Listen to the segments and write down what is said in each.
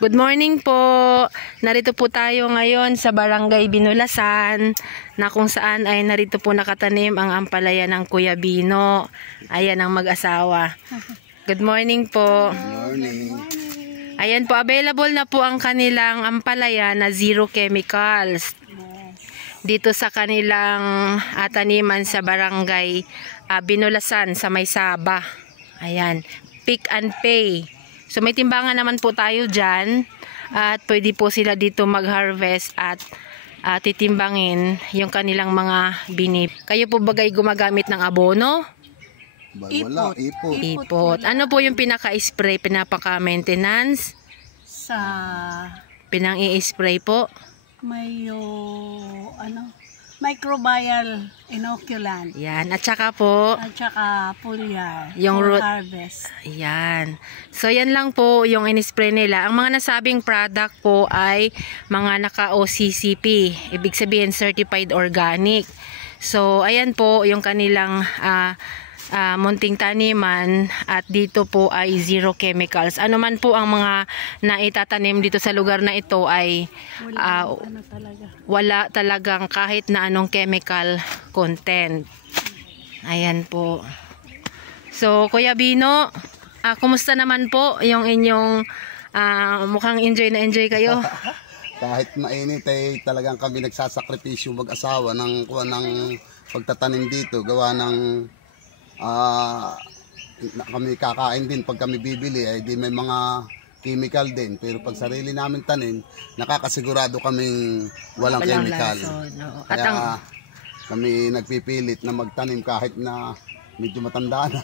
Good morning po. Narito po tayo ngayon sa Barangay Binulasan na kung saan ay narito po nakatanim ang ampalaya ng Kuya Bino. Ayan ang mag-asawa. Good morning po. Good morning. Ayan po, available na po ang kanilang ampalaya na zero chemicals. Dito sa kanilang taniman sa Barangay Binulasan sa May Saba. Ayan, pick and pay. So may timbangan naman po tayo dyan at pwede po sila dito mag-harvest at titimbangin yung kanilang mga binip. Kayo po bagay gumagamit ng abono? Wala, ipot. Ipot. Ano po yung pinaka-spray, pinapaka-maintenance? Sa Pinang i-spray po? may microbial inoculant Yan. At saka po, at saka foliar Yung for root- harvest. ayan. So, yan lang po yung in-spray nila. Ang mga nasabing product po ay mga naka-OCCP. Ibig sabihin, certified organic. So, ayan po yung kanilang munting taniman at dito po ay zero chemicals. Ano man po ang mga naitatanim dito sa lugar na ito ay wala talagang kahit na anong chemical content. Ayan po. So, Kuya Bino, kumusta naman po yung inyong mukhang enjoy na enjoy kayo? Kahit mainit ay talagang kami nagsasakripisyo mag-asawa ng pagtatanim dito. Gawa ng kami kakain din pag kami bibili ay di may mga chemical din. Pero pag sarili namin tanim, nakakasigurado kaming walang chemical. No. Kaya kami nagpipilit na magtanim kahit na medyo matanda na.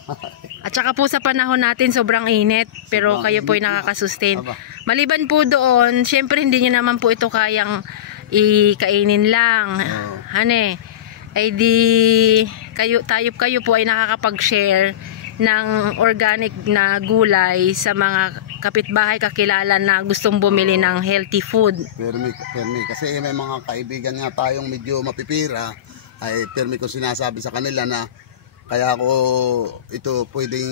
At saka po sa panahon natin sobrang init pero Sobrang kayo po ay init na. nakakasustain. Aba. Maliban po doon, syempre hindi nyo naman po ito kayang ikainin lang. Oo. Hane, ay di tayo po ay nakakapag-share ng organic na gulay sa mga kapitbahay kakilala na gustong bumili ng healthy food. Permi, kasi may mga kaibigan nga tayong medyo mapipira, ay permi ko sinasabi sa kanila na kaya ako ito pwedeng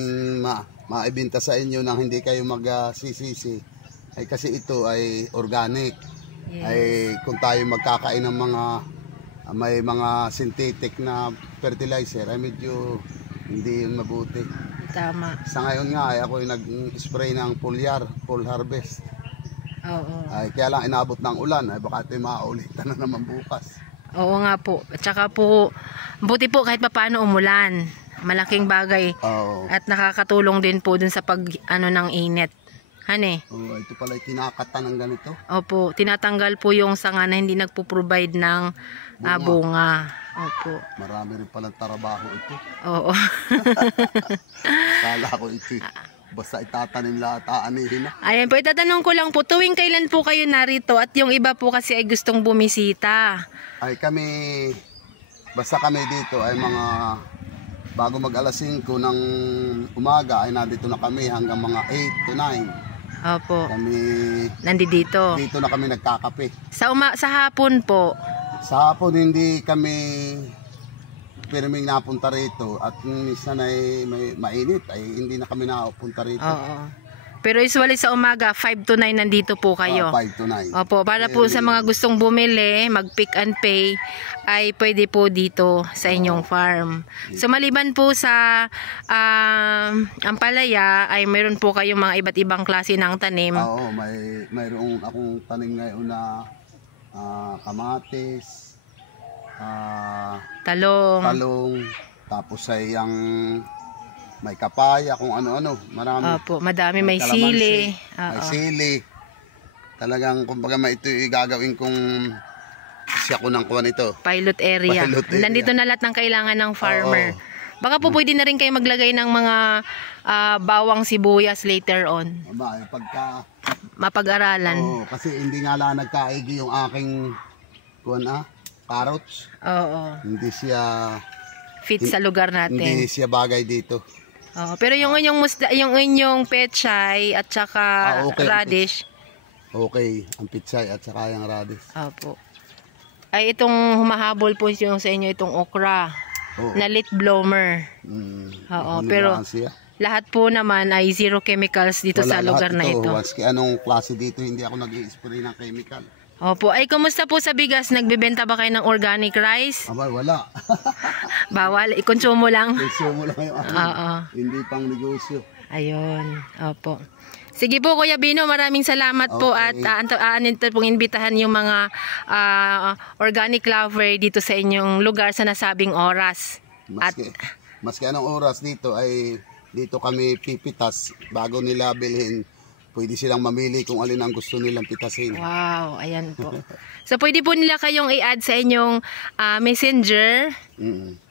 maibenta sa inyo nang hindi kayo magsisisi. Ay kasi ito ay organic. Yes. Ay kung tayo magkakain ng mga may mga synthetic na fertilizer ay medyo hindi yun mabuti. Tama. Sa ngayon nga ay ako yung nag-spray ng foliar, full harvest. Oo. Ay kaya lang inabot ng ulan ay baka ito maulitan na naman bukas. Oo nga po. At saka po, buti po kahit papaano umulan. Malaking bagay. Oo. At nakakatulong din po dun sa ng init. Hane? Oh, ito pala kinakata ng ganito. Opo, tinatanggal po yung sanga na hindi nagpo-provide ng bunga. Opo. Marami rin palang trabaho ito. Oo. Kala ko ito. Basta itatanim lahat, aanihin na. Ayan po, itatanong ko lang po, tuwing kailan po kayo narito at yung iba po kasi ay gustong bumisita? Ay kami, basta kami dito ay mga bago mag alas 5 ng umaga ay nandito na kami hanggang mga 8 to 9. Opo. Kami Nandito. dito na kami nagkakape. Sa hapon po. Sa hapon hindi kami pirming napunta rito at minsan ay may mainit ay hindi na kami napunta rito. Oo. Pero usually sa umaga, 5 to 9 nandito po kayo. 5 to 9. Opo, para po sa mga gustong bumili, mag-pick and pay, ay pwede po dito sa inyong farm. So maliban po sa ampalaya, ay meron po kayong mga iba't ibang klase ng tanim. Oo, mayroong akong tanim ngayon na kamatis, talong, tapos ay ang may kapaya, kung ano-ano, marami. Opo, madami. May kalamansi, sili. may sili. Talagang kumbaga ito gagawin kong siya ko ng kuwan ito. Pilot area. Pilot area. Nandito na lahat ng kailangan ng farmer. Oo. Baka po pwede na rin kayo maglagay ng mga bawang sibuyas later on. Pagka Mapag-aralan. kasi hindi nga lang nagkaigi yung aking kuwan carrots. Oo. Hindi siya Fit sa lugar natin. hindi siya bagay dito. Oo, pero yung inyong pechay at saka okay. radish. Okay, ang pitsay at saka yung radish. Opo. Ay itong humahabol po yung sa inyo itong okra Oo. na late bloomer. Oo, pero Siya. lahat po naman ay zero chemicals dito sa Wala lugar lahat na ito. Maski anong klase dito, hindi ako nag-i-spray ng chemical. Opo. Ay, kumusta po sa bigas? Nagbebenta ba kayo ng organic rice? Abay, wala. Bawal, ikonsumo lang. Gusto mo lang yung Oo. hindi pang negosyo. Ayun. Opo. Sige po, Kuya Bino, maraming salamat po at aanin pong imbitahan yung mga organic lover dito sa inyong lugar sa nasabing oras. Maski anong oras dito ay dito kami pipitas bago nila bilhin. Pwede silang mamili kung alin ang gusto nilang pitasin. Wow, ayan po. So pwede po nila kayong i-add sa inyong messenger.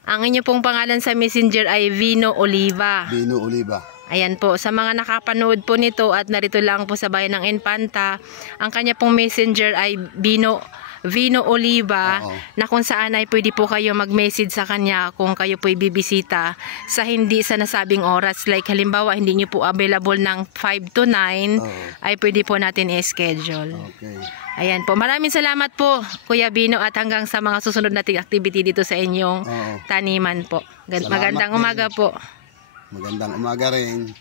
Ang inyong pong pangalan sa messenger ay Vino Oliva. Vino Oliva. Ayan po, sa mga nakapanood po nito at narito lang po sa bayan ng Infanta, ang kanya pong messenger ay Vino Oliva, na kung saan ay pwede po kayo mag-message sa kanya kung kayo po bibisita sa hindi sa nasabing oras. Like halimbawa, hindi nyo po available ng 5 to 9, ay pwede po natin i-schedule. Okay. Ayan po, maraming salamat po Kuya Bino at hanggang sa mga susunod nating activity dito sa inyong taniman po. Magandang umaga po. Magandang umaga rin.